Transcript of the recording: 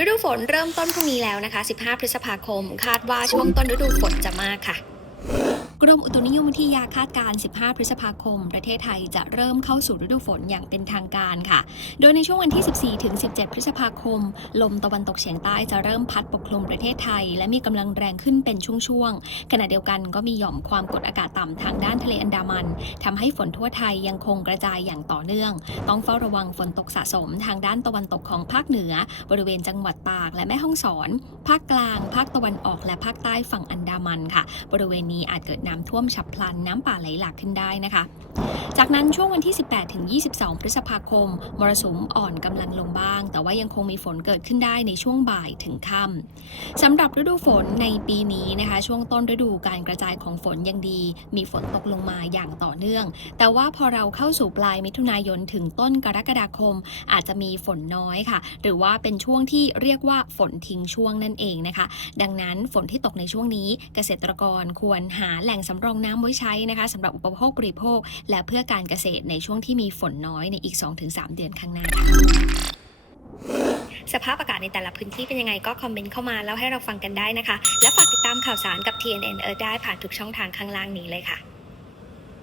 ฤดูฝนเริ่มต้นพรุ่งนี้แล้วนะคะ 15 พฤษภาคม คาดว่าช่วงต้นฤดูฝนจะมากค่ะกรมอุตุนิยมวิทยาคาดการณ์15 พฤษภาคม ประเทศไทยจะเริ่มเข้าสู่ฤดูฝนอย่างเป็นทางการค่ะ โดยในช่วงวันที่ 14 ถึง 17 พฤษภาคม ลมตะวันตกเฉียงใต้จะเริ่มพัดปกคลุมประเทศไทย และมีกำลังแรงขึ้นเป็นช่วงๆ ขณะเดียวกันก็มีหย่อมความกดอากาศต่ำทางด้านทะเลอันดามันทำให้ฝนทั่วไทยยังคงกระจายอย่างต่อเนื่อง ต้องเฝ้าระวังฝนตกสะสมทางด้านตะวันตกของภาคเหนือ บริเวณจังหวัดตากและแม่ฮ่องสอน ภาคกลาง ภาคตะวันออกและภาคใต้ฝั่งอันดามันค่ะ บริเวณนี้อาจเกิดน้ำท่วมฉับพลันน้ำป่าไหลหลากขึ้นได้นะคะ จากนั้นช่วงวันที่ 18 ถึง 22 พฤษภาคม มรสุมอ่อนกำลังลงบ้าง แต่ว่ายังคงมีฝนเกิดขึ้นได้ในช่วงบ่ายถึงค่ำสำหรับฤดูฝนในปีนี้นะคะ ช่วงต้นฤดูการกระจายของฝนยังดี มีฝนตกลงมาอย่างต่อเนื่อง แต่ว่าพอเราเข้าสู่ปลายมิถุนายนถึงต้นกรกฎาคม อาจจะมีฝนน้อยค่ะ หรือว่าเป็นช่วงที่เรียกว่าฝนทิ้งช่วงนั่นเองนะคะ ดังนั้นฝนที่ตกในช่วงนี้ เกษตรกรควรหาแหล่งสำรองน้ำไว้ใช้นะคะสำหรับอุปโภคบริโภค และเพื่อการเกษตรในช่วงที่มีฝนน้อยในอีก 2-3 เดือนข้างหน้าค่ะสภาพอากาศในแต่ละพื้นที่เป็นยังไงก็คอมเมนต์เข้ามาแล้วให้เราฟังกันได้นะคะ และฝากติดตามข่าวสารกับ TNN Earth ได้ผ่านทุกช่องทางข้างล่างนี้เลยค่ะ